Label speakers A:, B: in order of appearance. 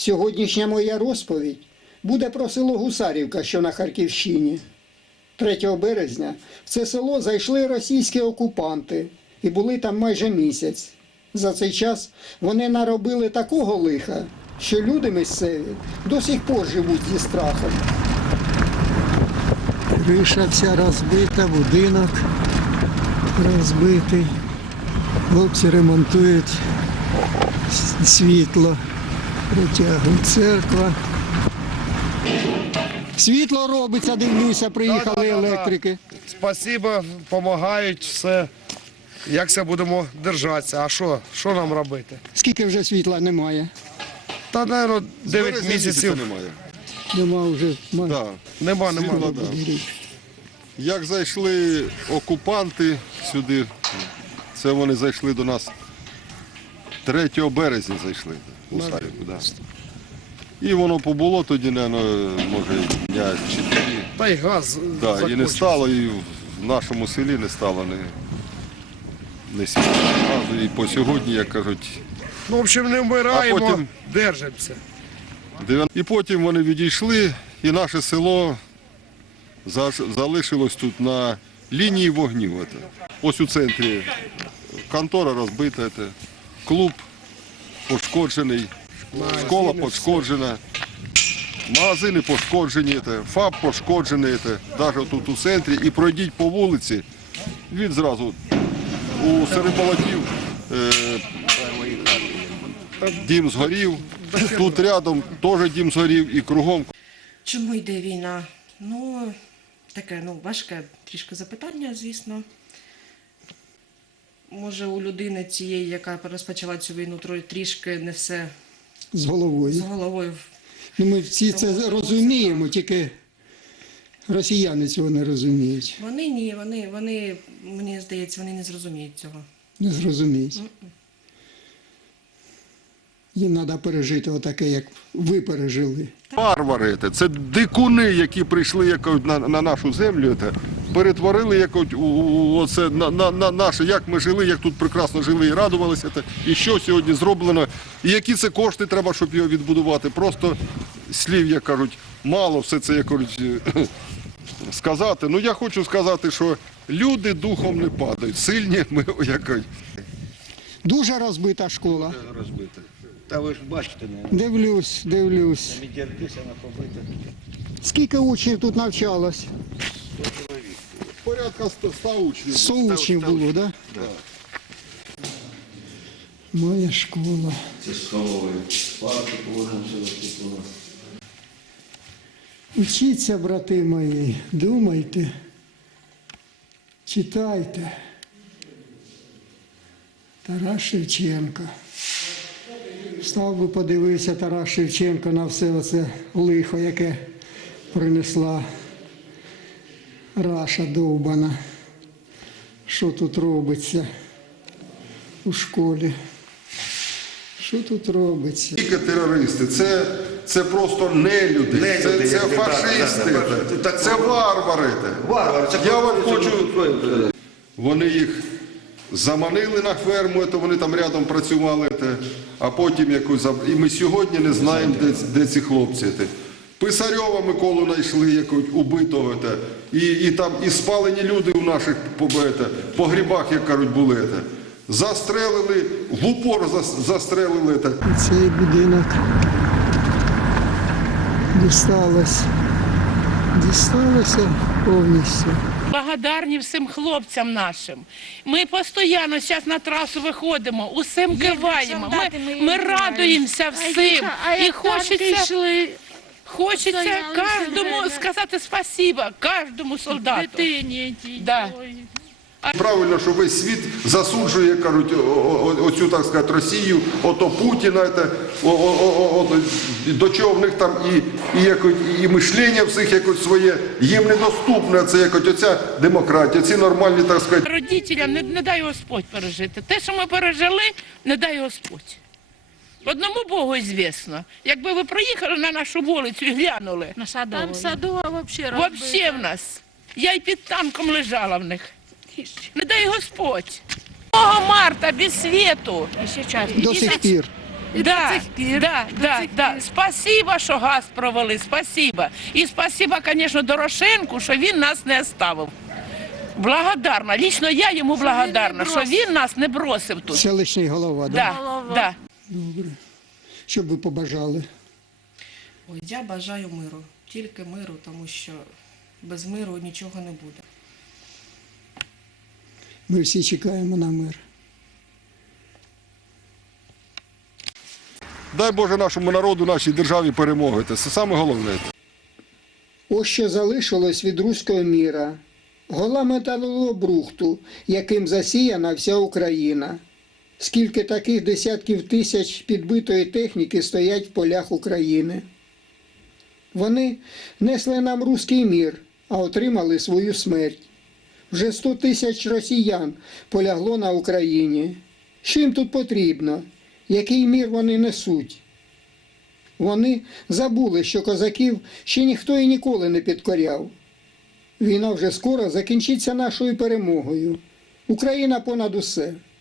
A: Сьогоднішня моя розповідь буде про село Гусарівка, що на Харківщині. 3 березня в це село зайшли російські окупанти і були там майже місяць. За цей час вони наробили такого лиха, що люди місцеві до сих пор живуть зі страхом.
B: Криша вся розбита, будинок розбитий. Хлопці ремонтують світло, протягують церква. Світло робиться, дивлюся, приїхали електрики.
C: Спасибо, допомагають, все. Як це будемо держатися? А що нам робити?
A: Скільки вже світла немає?
C: Та, мабуть, 9 місяців.
D: Немає.
A: Нема вже.
D: Да.
C: Нема.
D: Світла, да. Як зайшли окупанти сюди, це вони зайшли до нас 3 березня зайшли в Гусарівку. Да. І воно побуло тоді, може, дня чи 2.
C: Та й газ
D: Да, і не
C: закінчився.
D: стало, і в нашому селі не стало ні світла, ні газу. І по сьогодні, як кажуть,
C: Ну, в общем, не вмираємо,
D: А потім-
C: держимося.
D: І потім вони відійшли, і наше село залишилось тут на лінії вогню. Ось у центрі контора розбита, клуб пошкоджений, школа пошкоджена, магазини пошкоджені, ФАП пошкоджений, навіть тут у центрі. І пройдіть по вулиці, він зразу у Сереболотів дім згорів, тут рядом теж дім згорів і кругом.
E: Чому йде війна? Ну, таке, важке трішки запитання, звісно. Може, у людини цієї, яка розпочала цю війну, трішки не все
A: З
E: з
A: головою.
E: головою.
A: Ну, ми всі це розуміємо, тільки росіяни цього не розуміють.
E: Вони ні, вони, мені здається, вони не зрозуміють цього.
A: Не зрозуміють. Їм треба пережити отаке, як ви пережили.
D: Варвари, це дикуни, які прийшли на нашу землю, перетворили оце, на наше, як ми жили, як тут прекрасно жили і радувалися, і що сьогодні зроблено, і які це кошти треба, щоб його відбудувати. Просто слів, як кажуть, мало все це, як кажуть, сказати. Ну я хочу сказати, що люди духом не падають, сильні ми, як кажуть.
A: Дуже розбита школа.
D: Розбити.
F: Та ви ж бачите,
A: Дивлюсь.
F: мідярки вона побита.
A: Скільки учнів тут навчалось?
D: Порядка 100 учнів.
A: 100 учнів було, так?
D: Да.
A: Моя школа.
F: Це столовий. Парки положимо, все у нас.
A: Учіться, брати мої, думайте, читайте. Тарас Шевченко. Став би, подивився Тарас Шевченко на все оце лихо, яке принесла Раша довбана. Що тут робиться у школі? Що тут робиться?
D: Тільки терористи, це просто нелюди,
F: Нелюди,
D: це
F: як не
D: фашисти,
F: так,
D: це варвари.
F: Варвар, це
D: Я вам хочу, вони їх заманили на ферму, вони там рядом працювали, а потім якось, і ми сьогодні не знаємо, де ці хлопці. Писарьова Миколу знайшли, якогось убитого, і там і спалені люди у наших погрібах, як кажуть, були. Застрелили, в упор застрелили.
A: Цей будинок дісталося повністю.
G: Благодарні всім хлопцям нашим. Ми постійно зараз на трасу виходимо, усім киваємо. Ми радуємося всім. І хочеться кожному сказати спасибо, кожному солдату.
H: Дитині,
G: Да.
D: Правильно, що весь світ засуджує, кажуть, оцю, так сказати, Росію, ото Путіна, до чого в них там і мишлення всіх якось своє, їм недоступне, це якось оця демократія, ці нормальні, так сказати.
G: Родителям не дай Господь пережити. Те, що ми пережили, не дай Господь. Одному Богу звісно. Якби ви проїхали на нашу вулицю і глянули,
H: Там Садова взагалі
G: взагалі в нас. Я й під танком лежала в них. Не дай Господь. 2 марта без світу.
H: І ще час.
A: До сих пір.
H: І
G: Да,
H: до цих пір.
G: да,
H: До
G: да,
H: цих
G: да.
H: пір.
G: Спасибо, що газ провели, спасибо. І спасибо, звісно, Дорошенку, що він нас не оставив. Благодарна. Лічно я йому
H: Що він не
G: благодарна, що
H: бросив.
G: він нас не бросив тут.
B: Селищний голова, да?
G: Да,
H: Голова.
G: да.
B: Добре. Що б ви побажали?
E: Ой, я бажаю миру, тільки миру, тому що без миру нічого не буде.
B: Ми всі чекаємо на мир.
D: Дай Боже нашому народу, нашій державі перемоги. Це саме головне.
A: Ось що залишилось від руського міра. Гола металобрухту, яким засіяна вся Україна. Скільки таких десятків тисяч підбитої техніки стоять в полях України. Вони несли нам руський мір, а отримали свою смерть. Вже 100 тисяч росіян полягло на Україні. Що їм тут потрібно? Який мір вони несуть? Вони забули, що козаків ще ніхто і ніколи не підкоряв. Війна вже скоро закінчиться нашою перемогою. Україна понад усе.